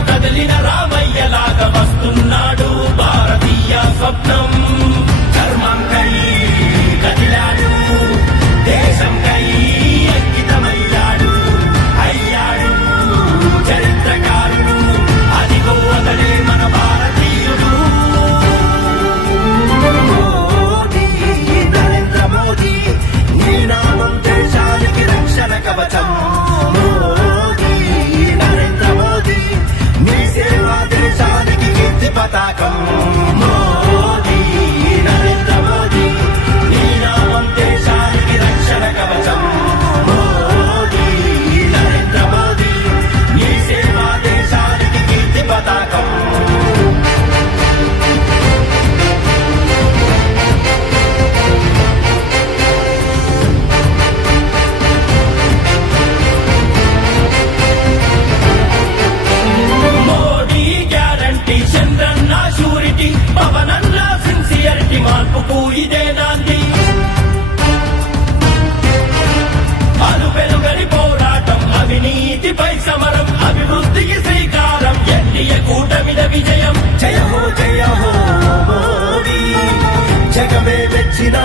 కదలిన రామయ్యలాగా వస్తున్నాడు. గెలుపు ఇదే పోరాటం అవినీతిపై సమరం అభివృద్ధికి శ్రీకారం ఎన్నియ కూటమిద విజయం. జయ జయ జగమే మెచ్చిన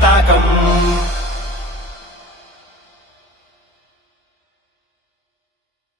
పతాకం